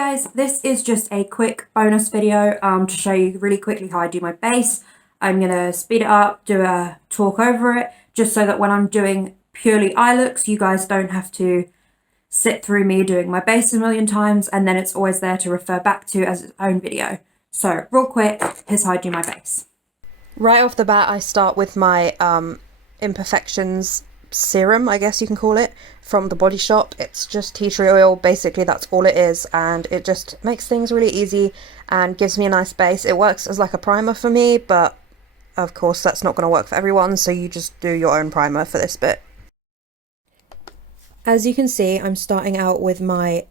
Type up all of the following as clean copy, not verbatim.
guys, this is just a quick bonus video to show you really quickly how I do my base. I'm going to speed it up, do a talk over it, just so that when I'm doing purely eye looks, you guys don't have to sit through me doing my base a million times, and then it's always there to refer back to as its own video. So real quick, here's how I do my base. Right off the bat, I start with my Imperfections serum, I guess you can call it, from the Body Shop. It's just tea tree oil, basically that's all it is, and it just makes things really easy and gives me a nice base. It works as like a primer for me, but of course that's not going to work for everyone, so you just do your own primer for this bit. As you can see, I'm starting out with my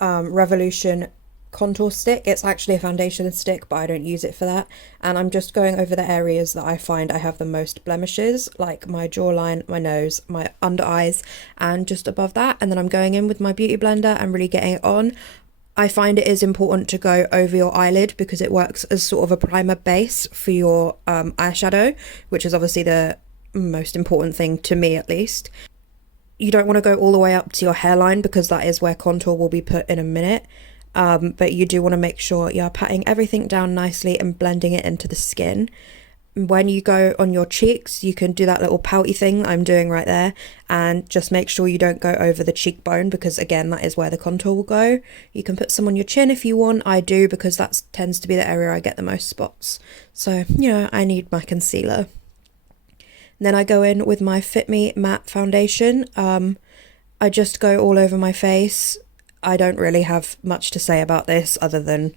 Revolution contour stick. It's actually a foundation stick, but I don't use it for that, and I'm just going over the areas that I find I have the most blemishes, like my jawline, my nose, my under eyes, and just above that, and then I'm going in with my beauty blender and really getting it on. I find it is important to go over your eyelid because it works as sort of a primer base for your eyeshadow, which is obviously the most important thing to me, at least. You don't want to go all the way up to your hairline because that is where contour will be put in a minute. But you do want to make sure you're patting everything down nicely and blending it into the skin. When you go on your cheeks, you can do that little pouty thing I'm doing right there, and just make sure you don't go over the cheekbone because again that is where the contour will go. You can put some on your chin if you want. I do because that tends to be the area I get the most spots, so you know I need my concealer. Then I go in with my Fit Me matte foundation. I just go all over my face. I don't really have much to say about this other than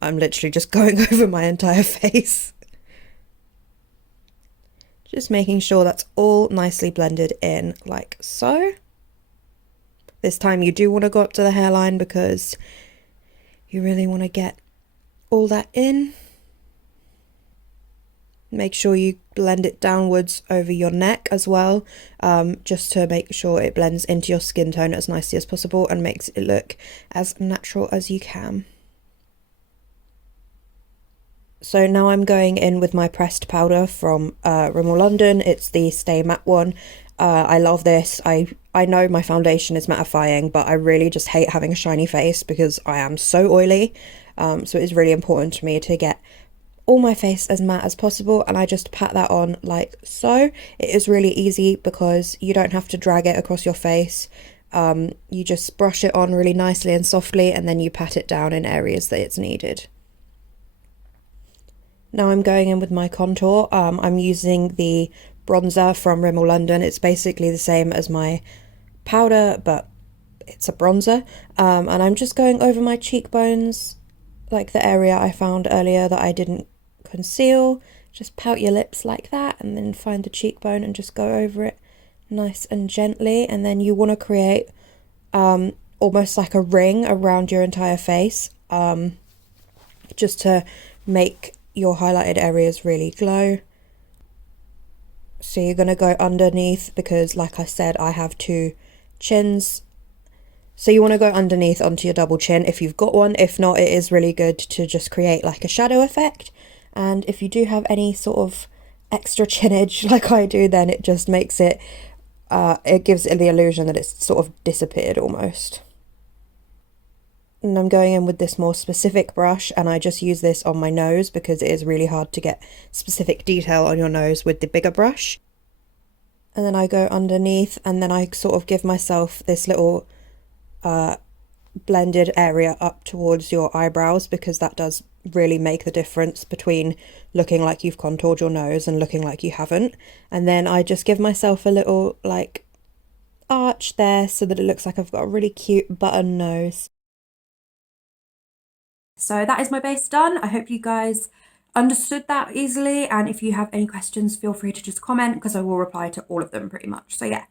I'm literally just going over my entire face. Just making sure that's all nicely blended in like so. This time you do want to go up to the hairline because you really want to get all that in. Make sure you blend it downwards over your neck as well, just to make sure it blends into your skin tone as nicely as possible and makes it look as natural as you can. So now I'm going in with my pressed powder from Rimmel London. It's the Stay Matte one. I love this. I know my foundation is mattifying, but I really just hate having a shiny face because I am so oily. So it is really important to me to get all my face as matte as possible, and I just pat that on like so. It is really easy because you don't have to drag it across your face. You just brush it on really nicely and softly, and then you pat it down in areas that it's needed. Now I'm going in with my contour. I'm using the bronzer from Rimmel London. It's basically the same as my powder, but it's a bronzer. And I'm just going over my cheekbones, like the area I found earlier that I didn't conceal. Just pout your lips like that, and then find the cheekbone and just go over it nice and gently. And then you want to create almost like a ring around your entire face, just to make your highlighted areas really glow. So you're going to go underneath because, like I said, I have two chins. So you want to go underneath onto your double chin if you've got one. If not, it is really good to just create like a shadow effect. And if you do have any sort of extra chinage like I do, then it just makes it, it gives it the illusion that it's sort of disappeared almost. And I'm going in with this more specific brush, and I just use this on my nose because it is really hard to get specific detail on your nose with the bigger brush. And then I go underneath, and then I sort of give myself this little blended area up towards your eyebrows because that does really make the difference between looking like you've contoured your nose and looking like you haven't. And then I just give myself a little like arch there so that it looks like I've got a really cute button nose. So that is my base done. I hope you guys understood that easily, and if you have any questions, feel free to just comment because I will reply to all of them pretty much. So yeah,